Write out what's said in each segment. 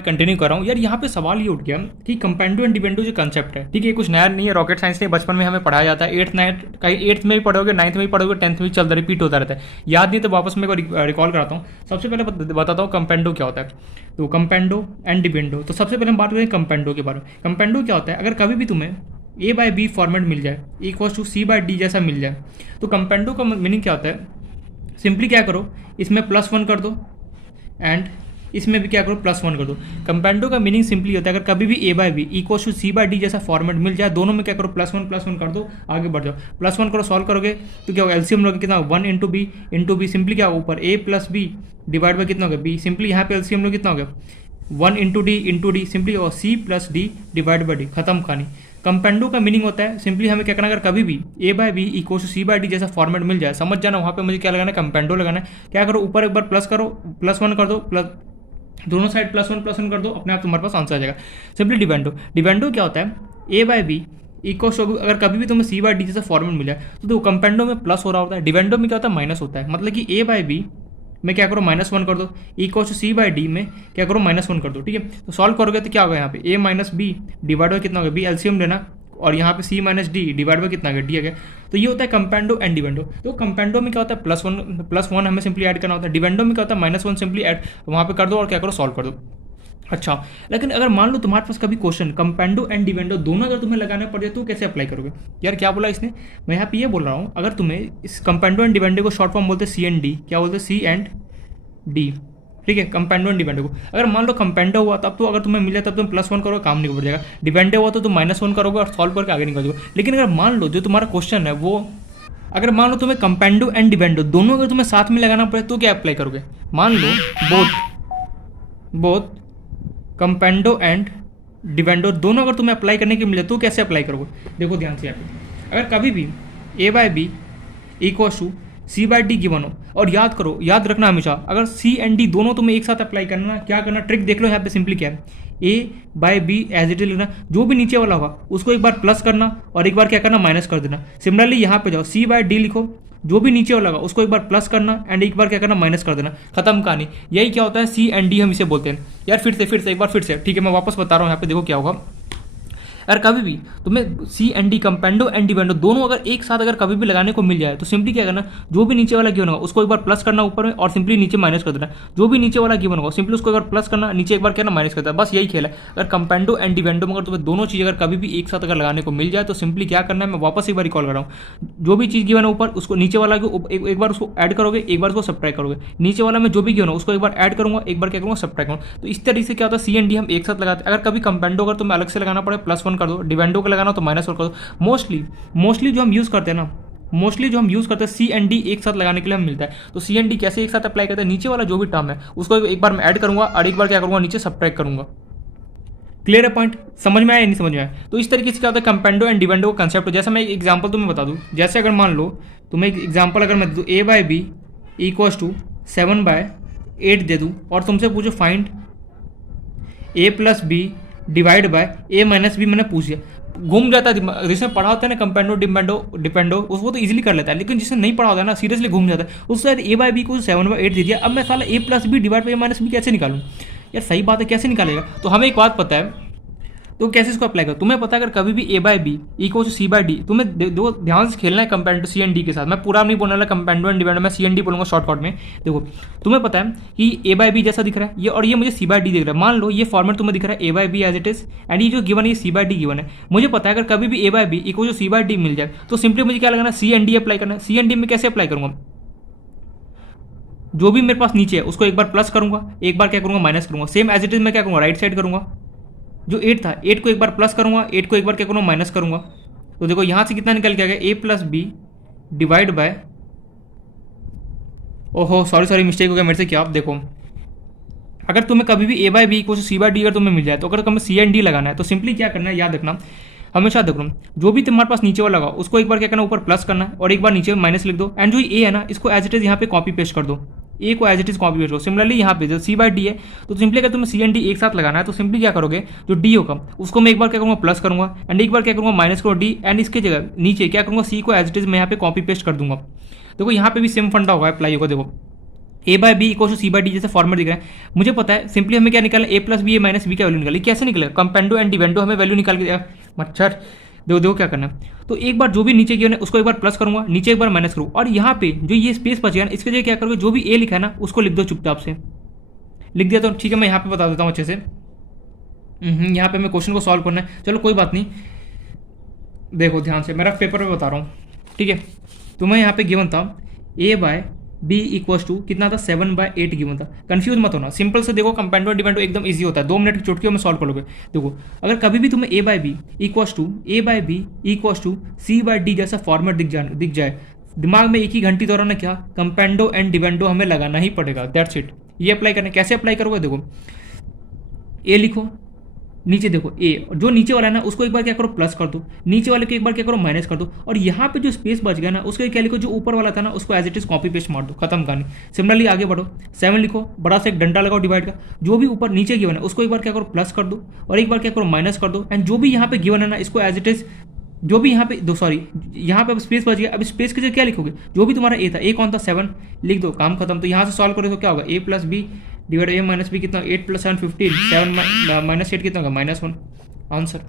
Continue कर रहा हूँ यार। यहाँ पे सवाल ये उठ गया कि कंपेंडो एंड डिपेंडो जो कंसेप्ट है, ठीक है, कुछ नया नहीं है, रॉकेट साइंस में बचपन में हमें पढ़ाया जाता है। एट्थ में भी पढ़ोगे, नाइन्थ में भी पढ़ोगे, टेंथ में भी चलता रिपीट होता रहता है। याद नहीं तो वापस मैं रिकॉल कराता हूँ। सबसे पहले बताता हूँ कंपेंडो क्या होता है। तो कंपेंडो एंड डिपेंडो, तो सबसे पहले हम बात करें कंपेंडो के बारे में। कंपेंडो क्या होता है, अगर कभी भी तुम्हें ए बाई बी फॉर्मेट मिल जाए, equal to C by D जैसा मिल जाए, तो कंपेंडो का मीनिंग क्या होता है। सिंपली क्या करो, इसमें +1 कर दो एंड इसमें भी क्या करो, +1 कर दो। कंपेंडो का मीनिंग सिंपली होता है, अगर कभी भी A by B equal to C by D जैसा फॉर्मेट मिल जाए, दोनों में क्या करो, +1 कर दो, आगे बढ़ जाओ। +1 करो, सॉल्व करोगे तो क्या होगा, एलसीएम लोगे कितना, 1 इंटू बी सिंपली क्या होगा, ऊपर ए प्लस बी डिवाइड बाई कितना होगा, बी। सिंपली यहाँ पे एलसीएम लोग कितना हो गया, 1 इंटू डी सिंपली होगा C plus D divide by D, खत्म कहानी। कंपेंडो का मीनिंग होता है सिंपली हमें क्या करना, अगर कभी भी A by B equal to C by D जैसा फॉर्मेट मिल जाए, समझ जाना वहाँ पे मुझे क्या लगाना है, कंपेंडो लगाना है। क्या करो, ऊपर एक बार प्लस करो, +1 कर दो, प्लस दोनों साइड +1 कर दो, अपने आप तुम्हारे पास आंसर आ जाएगा। सिंपली डिपेंडो क्या होता है, A by B equal to, अगर कभी भी तुम्हें सी बाई डी जैसा फॉर्मेट मिला है तो कंपेंडो में प्लस हो रहा होता है, डिपेंडो में क्या होता है, माइनस होता है। मतलब कि ए बाई बी में क्या करो, -1 कर दो, equal to C by D में क्या करो, -1 कर दो, ठीक है। तो सॉल्व करोगे तो क्या होगा, यहाँ पे ए माइनस बी डिवाइड बाई कितना होगा, बी एलसीएम लेना, और यहाँ पे सी माइनस डी डिवाइड बाई कितना होगा, डी आ गया। तो ये होता है कंपेंडो एंड डिपेंडो। तो कंपेंडो में क्या होता है, +1 हमें सिंपली ऐड करना होता है। डिपेंडो में क्या होता है, -1 सिंपली ऐड वहाँ पे कर दो और क्या करो, सॉल्व कर दो। अच्छा, लेकिन अगर मान लो तुम्हारे पास कभी क्वेश्चन कंपेंडो एंड डिपेंडो दोनों अगर तुम्हें लगाना पड़ जाए तो कैसे अप्लाई करोगे। यार क्या बोला इसने, मैं यहाँ पे ये बोल रहा हूँ, अगर तुम्हें इस कंपेंडो एंड डिपेंडो को शॉर्ट फॉर्म बोलते हैं सी एंड डी, क्या बोलते हैं, सी एंड डी, ठीक है। कंपेंडो एंड डिपेंडो को अगर मान लो कंपेंडो हुआ तब तो अगर तुम्हें मिले तब तुम +1 करोगे, काम नहीं बढ़ जाएगा। डिपेंडो हुआ तो तुम -1 करोगे और सॉल्व करके आगे निकल जाओगे। लेकिन अगर मान लो जो तुम्हारा क्वेश्चन है वो, अगर मान लो तुम्हें कंपेंडो एंड डिपेंडो दोनों अगर तुम्हें साथ में लगाना पड़े तो क्या अप्लाई करोगे। मान लो बोथ कंपेंडो एंड डिपेंडो दोनों अगर तुम्हें अप्लाई करने के मिले तो कैसे अप्लाई करोगे। देखो ध्यान से, यहाँ पे अगर कभी भी A by B equal to C by D given हो, और याद करो, याद रखना हमेशा, अगर सी एंड डी दोनों तुम्हें एक साथ अप्लाई करना, क्या करना, ट्रिक देख लो यहाँ पे सिंपली क्या है, A by B as it is लिखना, जो भी नीचे वाला होगा उसको एक बार प्लस करना और एक बार क्या करना, माइनस कर देना। सिमिलरली यहाँ पे जाओ, सी बाई डी लिखो, जो भी नीचे वाला होगा उसको एक बार प्लस करना एंड एक बार क्या करना, माइनस कर देना, खत्म कहानी। यही क्या होता है, सी एंड डी हम इसे बोलते हैं। यार फिर से ठीक है, मैं वापस बता रहा हूँ यहाँ पे, देखो क्या होगा। अगर कभी भी तुम्हें सी एंड डी कंपेंडो एंड डिपेंडो दोनों अगर एक साथ अगर कभी भी लगाने को मिल जाए तो सिंपली क्या करना, जो भी नीचे वाला गिवन होगा उसको एक बार प्लस करना ऊपर में और सिंपली नीचे माइनस कर देना। जो भी नीचे वाला गिवन होगा सिंपली उसको एक बार प्लस करना, नीचे एक बार क्या ना माइनस कर देना, बस यही खेल है। अगर कंपेंडो एंड डिपेंडो में अगर तुम्हें दोनों चीज़ अगर कभी भी एक साथ अगर लगाने को मिल जाए तो सिंपली क्या करना है, मैं वापस एक बार रिकॉल कर रहा हूँ, जो भी चीज़ गिवन है ऊपर उसको नीचे वाला एक बार उसको ऐड करोगे, एक बार उसको सब्ट्रैक्ट करोगे। नीचे वाला में जो भी गिवन हो उसको एक बार ऐड करूँगा, एक बार क्या करूँगा, सब्ट्रैक्ट करूँगा। तो इस तरीके से क्या होता है, सी एंड डी हम एक साथ लगाते हैं। अगर कभी कंपेंडो अगर तुम्हें अलग से लगाना पड़े +1 कर दो, डिपेंडो को लगाना तो -1 कर दो। मोस्टली जो हम यूज़ करते हैं सी एंड डी एक साथ लगाने के लिए हम मिलता है। तो सी एंड डी कैसे एक साथ अप्लाई करते हैं, नीचे वाला जो भी टर्म है उसको एक बार मैं ऐड करूंगा और एक बार क्या करूंगा, नीचे सब्ट्रैक्ट करूंगा। क्लियर है पॉइंट, समझ में आया या नहीं समझ में आया। तो इस तरीके से क्या होता है कंपेंडो एंड डिपेंडो का कंसेप्ट। जैसा मैं एक एग्जांपल तुम्हें बता दूं, जैसे अगर मान लो तुम्हें एक एग्जांपल अगर मैं दे दूँ, A by B equal to 7/8 दे दूँ और तुमसे पूछो find A plus B divide by A minus B, मैंने पूछ दिया, घूम जाता है। जिसने पढ़ा होता है ना कंपेंडो डिपेंडो उसको तो इजीली कर लेता है, लेकिन जिसने नहीं पढ़ा होता है ना सीरियसली घूम जाता है। उससे ए बाई बी को 7/8 दे दिया, अब मैं साला A plus B divide by A minus B कैसे निकालूँ। यार सही बात है, कैसे निकालेगा। तो हमें एक बात पता है, तो कैसे इसको अप्लाई करो, तुम्हें पता है अगर कभी भी A by B equal to C by D, तुम्हें दो ध्यान से खेलना है कंपेंडो सी एंड डी के साथ। मैं पूरा नहीं बोलने वाला कंपेंडो एंड डिपेंडो, मैं सी एंड डी बोलूंगा शॉर्टकट में। देखो तुम्हें पता है कि ए बाई बी जैसा दिख रहा है ये, और ये मुझे सी बाई डी दिख रहा है। मान लो ये फॉर्मेट तुम्हें दिख रहा है A by B as it is, and ये जो गिवन है ये सी बाई डी गिवन है। मुझे पता है अगर कभी भी A by B equal to C by D मिल जाए तो सिंपली मुझे क्या लगाना, सी एंड डी अप्लाई करना है। सी एंड डी में कैसे अप्लाई करूंगा, जो भी मेरे पास नीचे है उसको एक बार प्लस करूंगा, एक बार क्या करूंगा, माइनस करूंगा। सेम एज इट इज मैं क्या करूंगा, राइट साइड करूंगा। जो 8 था 8 को एक बार प्लस करूंगा, 8 को एक बार क्या करूंगा, माइनस करूंगा। तो देखो यहां से कितना निकल के आ गया, A plus B divide bye, ओहो सॉरी मिस्टेक हो गया मेरे से। क्या आप देखो, अगर तुम्हें कभी भी ए बाई बी को सी बाई डी अगर तुम्हें मिल जाए तो अगर तुम्हें सी एंड डी लगाना है तो सिंपली क्या करना है, याद रखना हमेशा, देखो जो भी तुम्हारे पास नीचे वाला होगा उसको एक बार क्या करना, ऊपर प्लस करना है और एक बार नीचे माइनस लिख दो। एंड जो ए है ना इसको एज इट इज यहाँ पे कॉपी पेस्ट कर दो, ए को as it is copy paste करो। सिमिलरली यहाँ पे जो सी बाई डी है तो सिंपली अगर तुम्हें सी एंड डी एक साथ लगाना है तो सिंपली क्या करोगे, जो डी होगा उसको मैं एक बार क्या करूँगा, प्लस करूँगा एंड एक बार क्या करूँगा, माइनस करो डी, एंड इसके जगह नीचे क्या करूँगा, सी को एज इट इज मैं यहाँ पे कॉपी पेस्ट कर दूंगा। देखो यहाँ पे भी सेम फंडा होगा, अप्लाई होगा। देखो A by B equal to C by D जैसे फॉर्मेट दिख रहा है, मुझे पता है सिंपली हमें क्या निकालना, ए प्लस बी ए माइनस बी का वैल्यू निकाली, कैसे निकलेगा, कंपेंडो एंड डिवेंडो हमें वैल्यू निकाल के देगा। मच्छर दो क्या करना है, तो एक बार जो भी नीचे गिवन है उसको एक बार प्लस करूंगा, नीचे एक बार माइनस करूँ, और यहाँ पे जो ये स्पेस बचेगा ना इसके लिए क्या करोगे, जो भी ए लिखा है ना उसको लिख दो चुपचाप से, लिख दिया तो ठीक है। मैं यहाँ पे बता देता हूँ अच्छे से, यहाँ पे मैं क्वेश्चन को सॉल्व करना है, चलो कोई बात नहीं, देखो ध्यान से, मेरा पेपर में बता रहा हूँ, ठीक है। तो मैं यहाँ पे गिवन था ए बाय बी इक्वल्स टू कितना था, 7/8 गिवन था। कंफ्यूज मत होना, सिंपल से देखो, कंपेंडो डिवेंडो एकदम इजी होता है, 2 मिनट की चुटकियों में सॉल्व कर लोगे। देखो अगर कभी भी तुम्हें A by B equals to C by D जैसा फॉर्मेट दिख जाए, दिमाग में एक ही घंटी दौरान क्या, कंपेंडो एंड डिवेंडो हमें लगाना ही पड़ेगा, दैट्स इट। ये अप्लाई करना, कैसे अप्लाई करोगे, देखो ए लिखो, नीचे देखो ए, जो नीचे वाला है ना उसको एक बार क्या करो प्लस कर दो, नीचे वाले को एक बार क्या करो माइनस कर दो, और यहाँ पे जो स्पेस बच गया ना उसको क्या लिखो, जो ऊपर वाला था ना उसको as it is copy paste मार दो, खत्म कहानी। सिमिलरली आगे बढ़ो, 7 लिखो, बड़ा सा एक डंडा लगाओ डिवाइड का, जो भी ऊपर नीचे गिवन है उसको एक बार क्या करो प्लस कर दो, और एक बार क्या करो माइनस कर दो, एंड जो भी यहाँ पे गिवन है ना इसको एज इट इज, जो भी यहाँ पे यहाँ पे स्पेस बच गया, अब स्पेस के जगह क्या लिखोगे, जो भी तुम्हारा ए था, ए कौन था 7, लिख दो, काम खत्म। तो यहाँ से सॉल्व करो तो क्या होगा, ए प्लस बी डिवाइड ए माइनस बी कितना, 8 + 7 15, 7 माइनस 8 कितना होगा, -1 आंसर।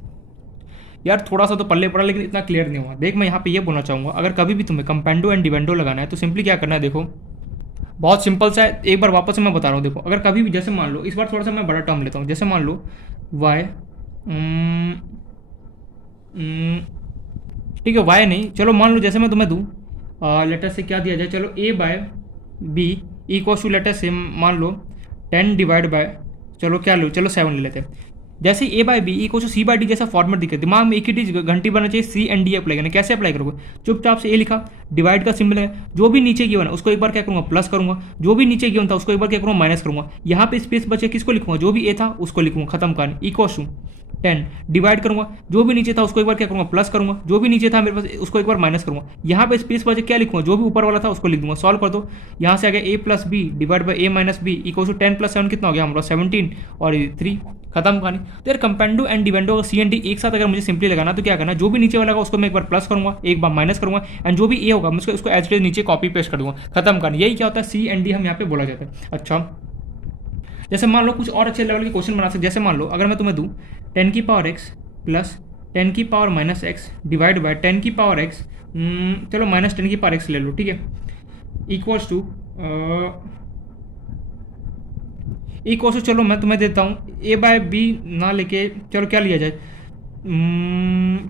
यार थोड़ा सा तो पल्ले पड़ा, लेकिन इतना क्लियर नहीं हुआ। देख मैं यहाँ पे ये बोलना चाहूँगा, अगर कभी भी तुम्हें कंपेंडो एंड डिवेंडो लगाना है तो सिंपली क्या करना है, देखो बहुत सिंपल सा है, एक बार वापस से मैं बता रहा हूँ। देखो अगर कभी भी, जैसे मान लो, इस बार थोड़ा सा मैं बड़ा टर्म लेता हूँ, जैसे मान लो वाई, ठीक है वाई नहीं, चलो मान लो जैसे मैं तुम्हें दूँ लेटर से क्या दिया जाए, चलो A by B equal to letter से मान लो 10 डिवाइड बाय, चलो क्या लो, चलो 7 ले लेते हैं। जैसे A by B equal to C by D जैसा फॉर्मेट दिखे, दिमाग में एक ही चीज घंटी बनना चाहिए, सी एंड डी अप्लाई करना। कैसे अप्लाई करोगे, चुपचाप से ए लिखा, डिवाइड का सिंबल है, जो भी नीचे गिवन है उसको एक बार क्या करूंगा प्लस करूंगा, जो भी नीचे गिवन था उसको एक बार क्या करूंगा माइनस करूंगा, यहाँ पे स्पेस बचे किसको लिखूंगा, जो भी ए था उसको लिखूंगा, खत्म कहानी। इक्वल टू 10 डिवाइड करूंगा, जो भी नीचे था उसको एक बार क्या करूंगा प्लस करूंगा, जो भी नीचे था मेरे पास उसको एक बार माइनस करूंगा, यहाँ पे स्पेस बचे क्या लिखूंगा, जो भी ऊपर वाला था उसको लिख दूंगा। सॉल्व कर दो, यहाँ से आ गया A plus B divide by A minus B equal to 10 + 7 कितना हो गया हमारा 17 और 3, खत्म कहानी। तो यार कंपेंडो and dividendo C and D एक साथ अगर मुझे सिंपली लगाना तो क्या करना, जो भी नीचे वाला होगा उसको मैं एक बार प्लस करूंगा, एक बार माइनस करूंगा, एंड जो भी ए होगा मैं उसको एज इट इज नीचे कॉपी पेस्ट कर दूंगा, खत्म कहानी। यही क्या होता है, सी एंड डी हम यहाँ पे बोला जाता है। अच्छा जैसे मान लो कुछ और अच्छे लेवल के क्वेश्चन बना सकते, जैसे मान लो अगर मैं तुम्हें दूँ 10 की पावर x प्लस 10 की power minus x divide by 10 की पावर x, चलो माइनस 10 की पावर x ले लो, ठीक है, इक्वल्स टू चलो मैं तुम्हें देता हूँ ए बाय बी ना लेके, चलो क्या लिया जाए,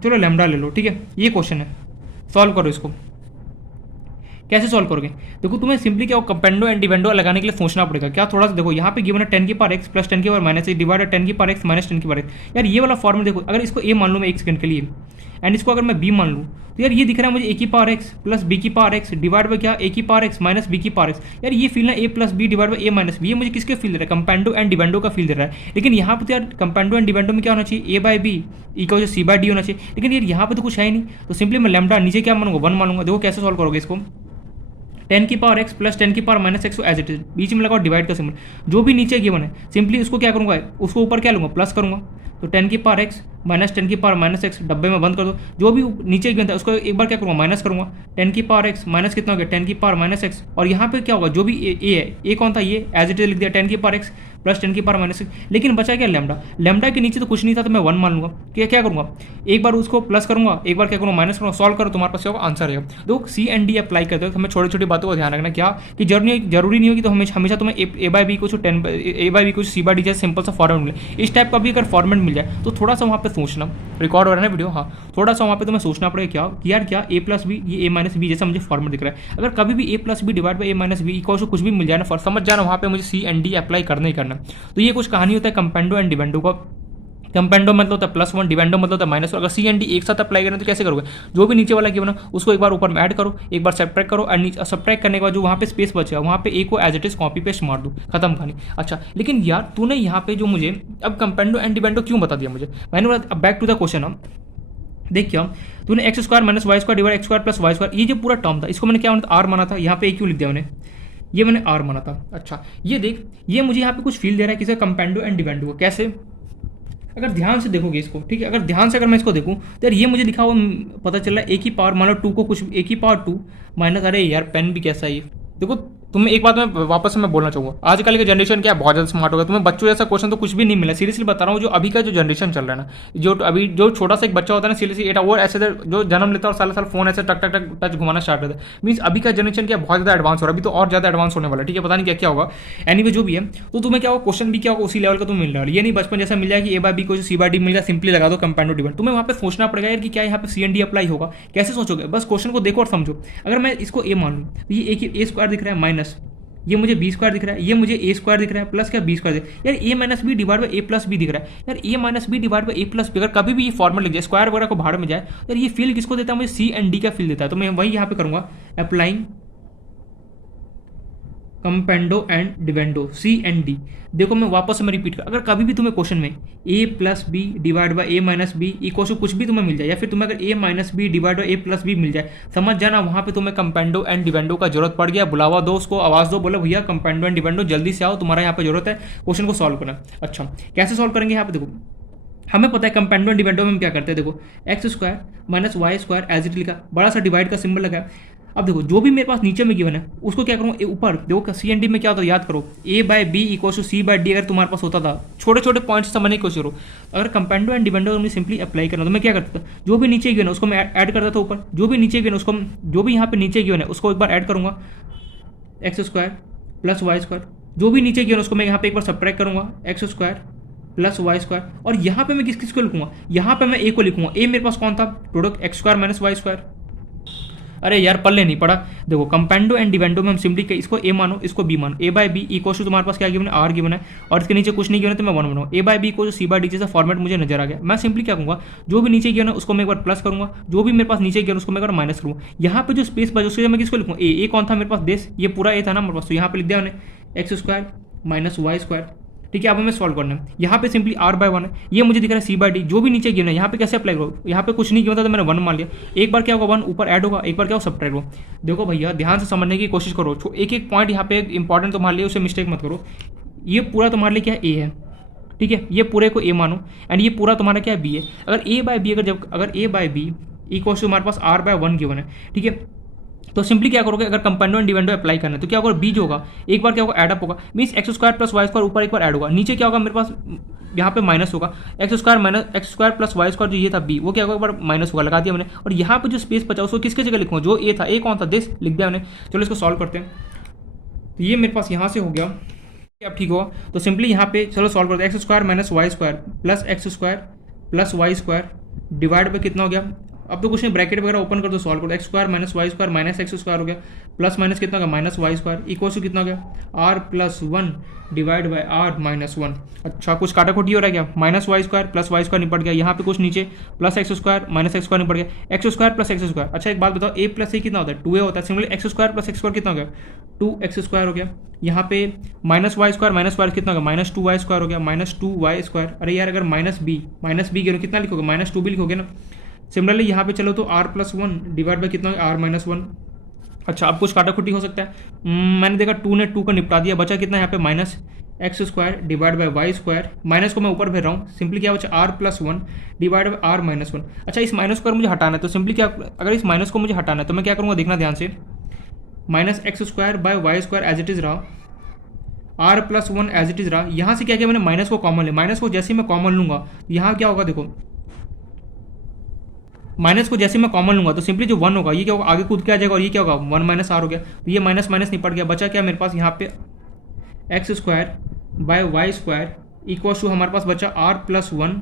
चलो लैम्डा ले लो, ठीक है। ये क्वेश्चन है, सॉल्व करो इसको। कैसे सॉल्व करोगे, देखो तुम्हें सिंपली क्या कंपेंडो एंड डिवेंडो लगाने के लिए सोचना पड़ेगा। क्या थोड़ा सा देखो, यहाँ पे गिवन है 10 की पावर x प्लस 10 की पावर माइनस डिवाइड 10 की पावर x माइनस 10 की पावर x। यार ये वाला फॉर्मूला देखो, अगर इसको a मान लूँ मैं 1 सेकंड के लिए, एंड इसको अगर मैं b मान लूँ, तो यार ये दिख रहा है मुझे a की पावर x प्लस b की पावर x डिवाइड बाई क्या a की पावर x माइनस b की पावर x। यार ये फील ना a plus B divide by a minus B, ये मुझे किसके फील दे रहा है, कंपेंडो एंड डिवेंडो का फील दे रहा है। लेकिन यहाँ पे तो यार कंपेंडो एंड डिवेंडो में क्या होना चाहिए, a by B equal to C by D होना चाहिए, लेकिन यार यहाँ पे तो कुछ है ही नहीं। तो सिंपली मैं लैम्डा नीचे क्या मानूंगा 1 मानूंगा। देखो कैसे सॉल्व करोगे इसको, 10 की पावर x प्लस 10 की power minus X as it is, बीच में लगाओ डिवाइड का सिंबल, जो भी नीचे गिवन है सिंपली उसको क्या करूंगा, उसको ऊपर क्या लूंगा प्लस करूंगा। तो 10 की पावर x माइनस 10 की पावर माइनस एक्स डब्बे में बंद कर दो, जो भी नीचे गिवन था उसको एक बार क्या करूंगा माइनस करूंगा। 10 की पावर x माइनस कितना हो गया 10 की पावर माइनस एक्स, और यहाँ पे क्या होगा जो भी ए है, ए कौन था ये एज इट इज लिख दिया 10 की पावर x प्लस 10 की पावर माइनस एक्स। लेकिन बचा क्या लैम्डा, लैम्डा के नीचे तो कुछ नहीं था तो मैं 1 मान लूंगा। क्या करूंगा, एक बार उसको प्लस करूंगा, एक बार क्या करूंगा माइनस करूंगा, सॉल्व करो, तुम्हारे पास होगा आंसर है। देखो सी एंड डी अप्लाई करते हो हमें छोटी छोटी बातों का ध्यान रखना, क्या कि जरूरी नहीं होगी तो हमेशा तुम्हें ए बाय बी कुछ 10 ए बाय बी कुछ सी बाय डी जैसे सिंपल सा फॉर्मेट मिले। इस टाइप का भी अगर फॉर्मेट मिल जाए तो थोड़ा सा वहाँ पे सोचना, रिकॉर्ड हो रहा है ना वीडियो, हाँ थोड़ा सा वहाँ पे तुम्हें सोचना पड़ेगा क्या कि यार क्या ए प्लस बी ये ए माइनस बी जैसा मुझे फॉर्मेट दिख रहा है। अगर कभी भी A plus B divide by A minus B equal to कुछ भी मिल जाए ना, समझ जाना वहाँ पे मुझे सी एंड डी अप्लाई करना ही करना। तो ये कुछ कहानी होता है कंपेंडो एंड डिवेंडो का। कंपेंडो मतलब होता है +1, डिवेंडो मतलब होता है -1। अगर सी एंड डी एक साथ अप्लाई करें तो कैसे करोगे, जो भी नीचे वाला गिवन है उसको एक बार ऊपर में ऐड करो, एक बार सब्ट्रैक्ट करो, और सब्ट्रैक्ट करने के बाद जो वहाँ पे स्पेस बचेगा वहाँ पे ए को as it is copy paste मार दो, खत्म कहानी। अच्छा लेकिन यार तूने यहाँ पे जो मुझे अब कंपेंडो एंड डिवेंडो क्यों बता दिया मुझे, मैंने बोला अब बैक टू द क्वेश्चन। हम देख क्या तूने x square minus Y square divide X square plus Y square, ये जो पूरा टर्म था इसको मैंने क्या माना था, आर माना था, यहाँ पे ए क्यों लिख दिया मैंने, ये मैंने आर माना था। अच्छा ये देख, ये मुझे यहाँ पे कुछ फील दे रहा है किसी कंपेंडो एंड डिवेंडो को, कैसे, अगर ध्यान से देखोगे इसको, ठीक है, अगर ध्यान से अगर मैं इसको देखूँ तो यार ये मुझे लिखा हुआ पता चल रहा है ए की पावर मान लो 2 को कुछ ए की पावर 2 माइनस, अरे यार पेन भी कैसा है ये, देखो तुम्हें एक बात मैं वापस से मैं बोलना चाहूँगा, आजकल का जनरेशन क्या है, बहुत ज़्यादा स्मार्ट हो गया। तुम्हें बच्चों जैसा क्वेश्चन तो कुछ भी नहीं मिला, सीरियसली बता रहा हूँ। जो अभी का जो जनरेशन चल रहा है ना, जो अभी जो छोटा सा एक बच्चा होता है ना, सीरियसली एट वो ऐसे जो जन्म लेता है और साल साल फोन ऐसे टक टक टक टच घुमाना स्टार्ट करता है। मीन्स अभी का जनरेशन क्या बहुत ज़्यादा एडवांस हो रहा है, अभी तो और ज़्यादा एडवांस होने वाला है, ठीक है। पता नहीं क्या क्या होगा, एनीवे जो भी है। तो तुम्हें क्या होगा, क्वेश्चन भी क्या होगा उसी लेवल का तुम्हें मिल रहा है। ये नहीं बचपन जैसा मिल जाए कि ए बाय बी को सी बाय डी मिल जाए, सिंपली लगा दो कंपाउंड डिवाइड। तुम्हें वहाँ पे सोचना पड़ेगा यार कि क्या यहाँ पे सी एंड डी अप्लाई होगा, कैसे सोचोगे। बस क्वेश्चन को देखो और समझो। अगर मैं इसको ए मान लूँ तो ये एक ए स्क्वायर दिख रहा है माइनस, ये मुझे बी स्क्वायर दिख रहा है, ये मुझे ए स्क्वायर दिख रहा है प्लस क्या बी स्क्वायर दिख रहा है। यार A minus B divide by A plus B दिख रहा है। यार A minus B divide by A plus B, अगर कभी भी ये फॉर्मूला लिख जाए, स्क्वायर वगैरह को भाड़ में जाए, यार ये फील किसको देता है, मुझे सी एंड डी का फील देता है। तो मैं वही यहाँ पे करूँगा, applying componendo and dividendo C and D. देखो मैं वापस से मैं रिपीट कर, अगर कभी भी तुम्हें क्वेश्चन में A plus B divide by A minus B equal to कुछ भी तुम्हें मिल जाए, या फिर तुम्हें अगर A minus B divide by A plus B मिल जाए, समझ जाना वहाँ पे तुम्हें कंपेंडो एंड डिवेंडो का जरूरत पड़ गया। बुलावा दो उसको, आवाज़ दो, बोले भैया कंपेंडो एंड डिवेंडो जल्दी से आओ, तुम्हारा यहाँ पे जरूरत है क्वेश्चन को सॉल्व करना। अच्छा कैसे सॉल्व करेंगे यहाँ पे देखो, हमें पता है कंपेंडो एंड डिवेंडो में हम क्या करते हैं। देखो X square minus Y square as it लिखा, बड़ा सा डिवाइड का सिंबल लगा। अब देखो जो भी मेरे पास नीचे में गिवन है उसको क्या करूँ, ऊपर देखो सी एंड डी में क्या होता है याद करो, A by B equal to C by D. अगर तुम्हारे पास होता था, छोटे छोटे पॉइंट्स समझने की कोशिश करो। अगर कंपेंडो एंड डिवेंडो में सिंपली अप्लाई करना तो मैं क्या करता था, जो भी नीचे गिवन है उसको मैं ऐड करता था ऊपर, जो भी नीचे गिवन है उसको, जो भी यहाँ पे नीचे गिवन है उसको एक बार ऐड करूँगा, X square plus Y square. जो भी नीचे गिवन है उसको मैं यहाँ पे एक बार सब्ट्रैक्ट करूँगा, X square plus Y square. और यहाँ पे मैं किस किस को लिखूंगा, यहाँ पे मैं ए को लिखूंगा। ए मेरे पास कौन था, product X square minus Y square. अरे यार पल्ले नहीं पड़ा। देखो कंपेंडो एंड डिवेंडो में हम सिंपली इसको ए मानो, इसको बी मानो। ए बाय बी इक्वल टू तुम्हारे पास क्या गिवन है, आर गिवन है, और इसके नीचे कुछ नहीं गिवन है तो मैं वन बनाऊँ। A by B equal to C by D जैसा फॉर्मेट मुझे नजर आ गया। मैं सिंपली क्या कहूँगा, जो भी नीचे गिवन है उसको मैं एक बार प्लस करूँगा, जो भी मेरे पास नीचे गिवन उसको मैं एक बार माइनस करूँगा। यहाँ पे जो स्पेस बचा उसके मैं किसको लिखूँ, ए कौन था मेरे पास, देश, ये पूरा ए था ना मेरे पास, तो यहाँ पे लिख दिया मैंने X square minus Y square. ठीक है, अब हमें सॉल्व करना है। यहाँ पे सिंपली आर बाय वन है, ये मुझे दिख रहा है सी बाय डी, जो भी नीचे गिवन है यहाँ पे कैसे अप्लाई करो, यहाँ पे कुछ नहीं गिवन था तो मैंने वन मान लिया। एक बार क्या होगा, वन ऊपर ऐड होगा, एक बार क्या होगा सब्ट्रैक्ट होगा। देखो भैया ध्यान से समझने की कोशिश करो, एक एक पॉइंट यहाँ पे इंपॉर्टेंट तुम्हारे लिए, उसे मिस्टेक मत करो। ये पूरा तुम्हारे लिए क्या है, ए है, ठीक है, ये पूरे को ए मानो, एंड ये पूरा तुम्हारा क्या है, बी है। अगर ए बाय बी, अगर ए बाय बी इक्वल टू हमारे पास आर बाय वन गिवन है, ठीक है, तो सिंपली क्या करोगे, अगर कंपेंडो एंड डिवेंडो अप्लाई करना है तो क्या होगा, बी जो होगा एक बार क्या होगा ऐड अप होगा, means X square plus Y square ऊपर एक बार ऐड होगा, नीचे क्या होगा मेरे पास यहाँ पे माइनस होगा, X square plus Y square जो ये था बी, वो क्या होगा एक बार माइनस होगा, लगा दिया मैंने। और यहाँ पे जो स्पेस बचा उसको किसके जगह लिखूंगा, जो ए था, ए कौन था, दिस लिख दिया मैंने। चलो इसको सॉल्व करते हैं। तो ये मेरे पास यहाँ से हो गया, अब ठीक होगा। तो सिंपली यहाँ पे चलो सॉल्व करते हैं, X square minus Y square plus X square plus Y square divide by कितना हो गया, अब तो कुछ नहीं, ब्रैकेट वगैरह ओपन कर दो, सॉल्व कर दो। X square minus Y square minus X square हो गया, प्लस माइनस कितना हो गया, minus Y square equal to कितना हो गया, R plus one divide by R minus one. अच्छा कुछ काटाकुटी हो रहा है क्या, minus Y square plus Y square निपट गया, यहाँ पे कुछ नीचे plus X square minus X square निपट गया, X square plus X square. अच्छा एक बात बताओ, ए प्लस ए कितना होता है, टू ए होता है। Similarly x square plus X square कितना हो गया, टू एक्स स्क्वायर हो गया। यहाँ पे माइनस वाई स्क्वायर कितना होगा, माइनस टू वाई स्क्वायर हो गया, माइनस टू वाई स्क्वायर। अरे यार अगर माइनस बी कितना लिखोगे, माइनस टू भी लिखोगे ना। सिमिलरली यहाँ पे चलो तो R plus one divide by कितना, आर माइनस वन। अच्छा अब कुछ काटाकुटी हो सकता है, मैंने देखा टू ने टू को निपटा दिया, बचा कितना यहाँ पे minus X square divide by Y square, minus को मैं ऊपर भेज रहा हूँ, सिंपली क्या बचा R plus one divide by R minus one. अच्छा इस माइनस को मुझे हटाना है तो सिंपली क्या, अगर इस माइनस को मुझे हटाना है तो मैं क्या करूँगा, देखना ध्यान से, minus X square by Y square as it is रहा, R plus one as it is रहा। यहाँ से क्या किया मैंने, माइनस को कॉमन लिया, माइनस को जैसे मैं कॉमन लूंगा यहाँ क्या होगा, देखो माइनस को जैसे मैं कॉमन लूंगा तो सिंपली जो वन होगा ये क्या होगा, आगे कूद के आ जाएगा, और ये क्या होगा वन माइनस आर हो गया। तो ये माइनस माइनस निपट गया, बचा क्या मेरे पास यहाँ पे X square by Y square equal to हमारे पास बचा R plus one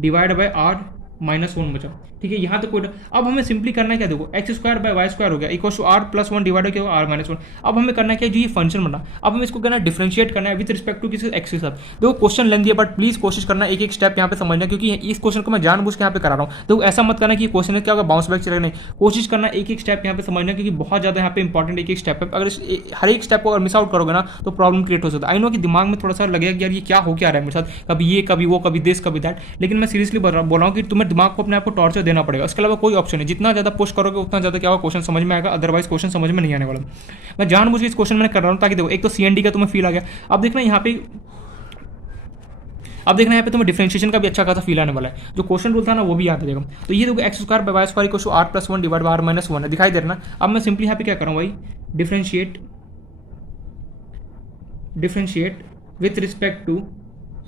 divide by R minus one बचा। ठीक है, यहाँ तक कोई, अब हमें सिंपली करना है क्या, देखो X square by Y square हो गया equal to R plus one divide क्या होगा आर माइनस वन। अब हमें करना है क्या, जो ये फंक्शन बना, अब हमें इसको करना है डिफरेंशिएट करना है विद रिस्पेक्ट टू किसी एक्स के साथ। देखो क्वेश्चन लेंदी है बट प्लीज कोशिश करना एक एक स्टेप यहाँ पे समझना, क्योंकि इस क्वेश्चन को मैं जानबूझ के यहाँ पे करा रहा हूँ। तो ऐसा मत करना कि क्वेश्चन क्या होगा बाउंस बैक चलेगा, नहीं, कोशिश करना एक एक स्टेप यहाँ पे समझना, क्योंकि बहुत ज्यादा यहाँ पे इंपॉर्टेंट एक एक स्टेप है। अगर हर एक स्टेप को अगर मिस आउट करोगे ना तो प्रॉब्लम क्रिएट हो सकता है। आई नो कि दिमाग में थोड़ा सा लगेगा कि यार ये क्या हो क्या रहा है मेरे साथ, कभी ये कभी वो कभी दिस कभी दैट, लेकिन मैं सीरियसली बोल रहा हूँ कि तुम्हें दिमाग को अपने आप को टॉर्चर देना पड़ेगा, उसके अलावा कोई ऑप्शन है। जितना ज़्यादा पुश करोगे उतना ज़्यादा क्या होगा, क्वेश्चन समझ में आएगा, अदरवाइज क्वेश्चन समझ में नहीं आने वाला। मैं जानबूझ के इस क्वेश्चन मैंने कर रहा हूँ ताकि देखो एक तो सीएनडी का तुम्हें फील आ गया। अब देखना यहाँ पे तुम्हें डिफरेंशिएशन का भी अच्छा खासा फील आने वाला है, जो क्वेश्चन रूल था ना वो भी याद आ जाएगा। तो ये देखो X square by Y square equal to R plus one divide by R minus one है, दिखाई दे रहा ना। अब मैं सिंपली यहाँ पे क्या कर रहा हूँ भाई, differentiate differentiate with respect to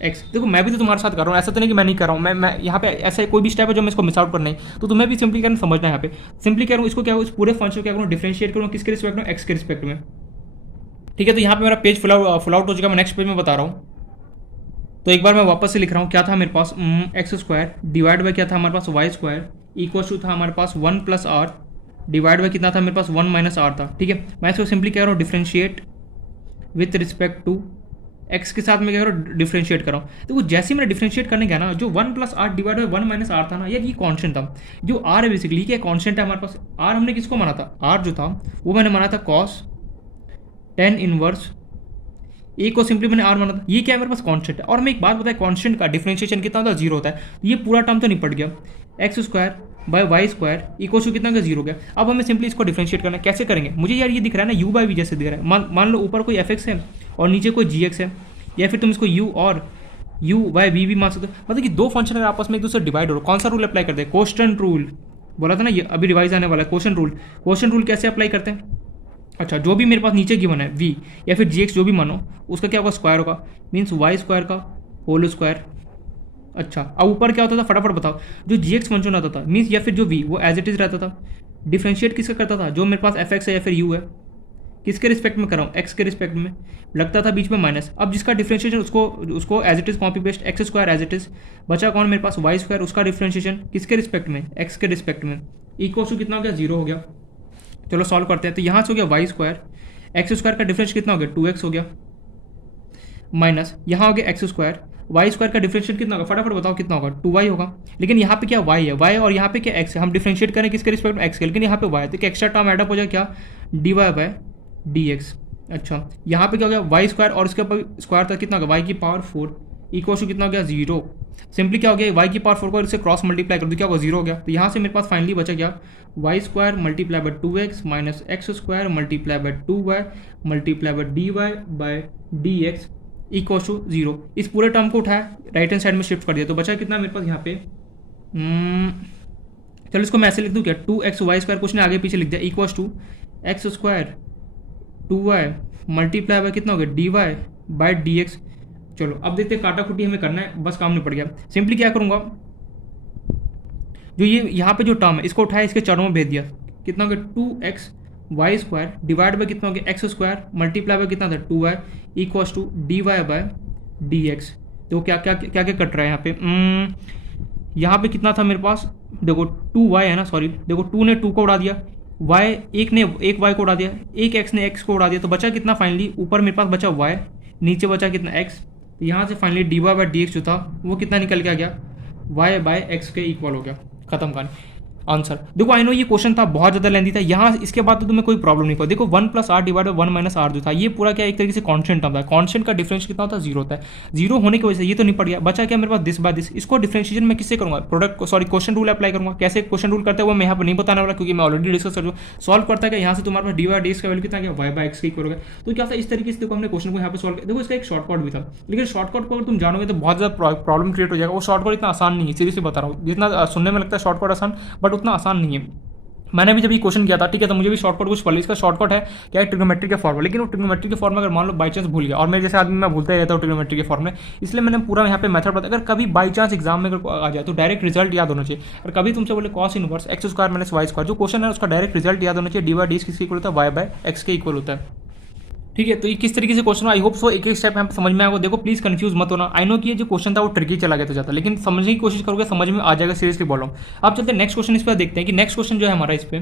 X. देखो मैं भी तो तुम्हारे साथ कर रहा हूँ, ऐसा तो नहीं कि मैं नहीं कर रहा हूँ। मैं यहाँ पे ऐसा कोई भी स्टेप है जो मैं इसको मिस आउट करना है, तो तुम्हें भी सिंपली करना समझना है। यहाँ पे सिंपली कह रहा हूँ इसको क्या इस पूरे फंक्शन को क्या करूँ, डिफ्रेंशिएट करूँ किसके रिस्पेक्ट में, एक्स के रिस्पेक्ट में। ठीक है, तो यहाँ पे मेरा पेज फुल आउट हो चुका है, मैं नेक्स्ट पेज में बता रहा हूँ। तो एक बार मैं वापस से लिख रहा हूँ, क्या था मेरे पास एक्स स्क्वायर डिवाइड बाई क्या था हमारे पास वाई स्क्वायर इक्वल टू था हमारे पास 1 प्लस आर डिवाइड बाई कितना था मेरे पास 1 माइनस आर था। ठीक है, मैं इसको सिंपली कह रहा हूँ differentiate with respect to X के साथ मैं क्या करूँ, डिफ्रेंशिएट कर रहा हूँ। तो वो जैसे ही मैंने डिफ्रेंशिएट करने गया ना, जो 1 plus R divide by 1 minus R था ना, ये कॉन्स्टेंट था। जो आर है बेसिकली क्या कॉन्स्टेंट है हमारे पास। आर हमने किसको माना था, आर जो था वो मैंने माना था कॉस 10 इनवर्स ए को सिंपली मैंने आर माना था। ये क्या है मेरे पास कॉन्स्टेंट है। और मैं एक बात बताया, कॉन्स्टेंट का डिफरेंशिएशन कितना होता है, जीरो होता है। ये पूरा टर्म तो निपट गया, X square by Y square equal to कितना का जीरो गया। अब हमें सिंपली इसको डिफरेंशिएट करना है, कैसे करेंगे। मुझे यार ये दिख रहा है ना, यू बाई वी जैसे दिख रहा है। मान लो ऊपर कोई एफ एक्स है और नीचे कोई जी एक्स है, या फिर तुम इसको यू और यू बाई वी भी मान सकते हो। मतलब कि दो फंक्शन अगर आपस में एक दूसरे डिवाइड हो, कौन सा रूल अप्लाई करते हैं, कोष्टन रूल। बोला था ना ये अभी रिवाइज आने वाला है, क्वेश्चन रूल। क्वेश्चन रूल कैसे अप्लाई करते हैं, अच्छा जो भी मेरे पास नीचे गिवन है v या फिर जी एक्स जो भी मानो, उसका क्या होगा, स्क्वायर होगा, मीन्स वाई स्क्वायर का होल स्क्वायर। अच्छा अब ऊपर क्या होता था फटाफट बताओ, जो जी एक्स फंक्शन आता था मीन्स या फिर जो v वो एज इट इज रहता था। डिफ्रेंशिएट किसका करता था, जो मेरे पास एफ एक्स है या फिर u है, किसके रिस्पेक्ट में कर रहा हूँ, एक्स के रिस्पेक्ट में, लगता था बीच में माइनस। अब जिसका डिफ्रेंशिएशन उसको as it is copy paste, X square as it is, बचा कौन मेरे पास वाई स्क्वायर, उसका डिफ्रेंशिएशन किसके रिस्पेक्ट में, एक्स के रिस्पेक्ट में, इक्वल टू कितना हो गया, जीरो हो गया। चलो सॉल्व करते हैं। तो यहाँ से हो गया वाई स्क्वायर, एक्स स्क्वायर का डिफरेंस कितना हो गया, 2x हो गया, माइनस यहाँ हो गया एक्स स्क्वायर, वाई स्क्वायर का डिफरेंशिएट कितना होगा, फटाफट बताओ कितना होगा, 2y होगा। लेकिन यहाँ पे क्या y है, y और यहाँ पे क्या x है, हम डिफरेंशिएट करें किसके रिस्पेक्ट में, x के, लेकिन यहाँ पे y है, तो क्या एक्स्ट्रा टर्म एडअप हो जाए क्या, dy बाय dx। अच्छा यहाँ पे क्या हो गया, वाई स्क्वायर और इसके ऊपर स्क्वायर था कितना होगा, वाई की पावर 4 इक्वल टू कितना हो गया, जीरो। सिंपली क्या हो गया, वाई की पावर 4 को इससे क्रॉस मल्टीप्लाई कर दो, क्या होगा, जीरो हो गया। तो यहाँ से मेरे पास फाइनली बचा क्या, Y square multiply by 2x minus X square multiply by 2y multiply by dy by dx equal to zero. इस पूरे टर्म को उठाया राइट हैंड साइड में शिफ्ट कर दिया, तो बचा कितना मेरे पास यहाँ पे, चलो इसको मैं ऐसे लिख दूँ क्या, 2x वाई स्क्वायर, कुछ ने आगे पीछे लिख दिया, equal to X square 2y multiply by कितना हो गया, dy बाय dx। चलो अब देखते हैं, काटा कुटी हमें करना है, बस काम निपट गया। सिंपली क्या करूँगा, जो ये यहाँ पे जो टर्म है इसको उठाया, इसके चरणों में भेज दिया, कितना हो गया 2x Y square divide by कितना हो गया, एक्स स्क्वायर मल्टीप्लाई बाय कितना था 2y equals to dy by dx। तो क्या क्या क्या क्या कट रहा है यहाँ पे, यहाँ पे कितना था मेरे पास, देखो 2y है ना, सॉरी देखो 2 ने 2 को उड़ा दिया, y एक ने एक y को उड़ा दिया, एक x ने x को उड़ा दिया, तो बचा कितना फाइनली, ऊपर मेरे पास बचा y, नीचे बचा कितना x। तो यहाँ से फाइनली dy बाय dx जो था वो कितना निकल के आ गया, y बाय x के इक्वल हो गया, खत्म कहानी आंसर। देखो आई नो ये क्वेश्चन था बहुत ज़्यादा लेंदी था, यहाँ इसके बाद तो तुम्हें कोई प्रॉब्लम नहीं पड़ा। देखो 1 plus R divide by 1 minus R जो था, ये पूरा क्या एक तरीके से कांस्टेंट टर्म था। कांस्टेंट का डिफरेंस कितना होता है, जीरो होता है। जीरो होने की वजह से ये तो नहीं पड़ गया, बचा क्या मेरे पास दिस बाय दिस। इसको डिफरेंशिएशन मैं किससे करूँगा, product sorry question rule apply करूँगा। कैसे क्वेश्चन रूल करता है वो मैं यहाँ पर नहीं बताने वाला, क्योंकि मैं ऑलरेडी डिस्कस कर चुका। सॉल्व करता है यहाँ से तुम्हारे पास डी बाई डी का वैल्यू कितना गया, वाई बाई एक्स के इक्वल हो गया। तो क्या था इस तरीके से देखो हमने क्वेश्चन को यहाँ पर सॉल्व किया। देखो इसका एक शॉर्टकट भी था, लेकिन शॉर्टकट को अगर तुम जानोगे तो बहुत ज़्यादा प्रॉब्लम क्रिएट हो जाएगा। वो शॉर्टकट इतना आसान नहीं है, सीरियसली बता रहा हूँ। जितना सुनने में लगता है शॉर्टकट आसान, बट उतना आसान नहीं है। मैंने भी जब ये क्वेश्चन किया था, ठीक है, तो मुझे भी शॉर्टकट कुछ पढ़, इसका शॉर्टकट है क्या है, ट्रिग्नोमेट्री के फॉर्मूला। लेकिन वो ट्रिग्नोमेट्री के फॉर्मूला अगर मान लो बाई चांस भूल गया, और मैं जैसे आदमी मैं भूलता ही रहता हूँ ट्रिग्नोमेट्री के फॉर्मूले, इसलिए मैंने पूरा यहाँ पे मेथड बताया। अगर कभी बाई चांस एग्जाम में अगर आ जाए तो डायरेक्ट रिजल्ट याद होना चाहिए। और कभी तुमसे बोले cos inverse X square minus Y square, जो क्वेश्चन है उसका डायरेक्ट रिजल्ट याद होना चाहिए, डी बाई डी किसके इक्वल होता है, वाई बाय एक्स के इक्वल होता है। ठीक है, तो ये किस तरीके से क्वेश्चन, आई होप सो एक एक स्टेप यहाँ पे समझ में आएगा। देखो प्लीज कंफ्यूज मत होना। आई नो कि ये जो क्वेश्चन था वो ट्रिकी चला गया था ज़्यादा, लेकिन समझने की कोशिश करोगे समझ में आ जाएगा, सीरियसली बोल रहा हूँ। अब चलते हैं नेक्स्ट क्वेश्चन, इस पर देखते हैं कि नेक्स्ट क्वेश्चन जो है हमारा इस पर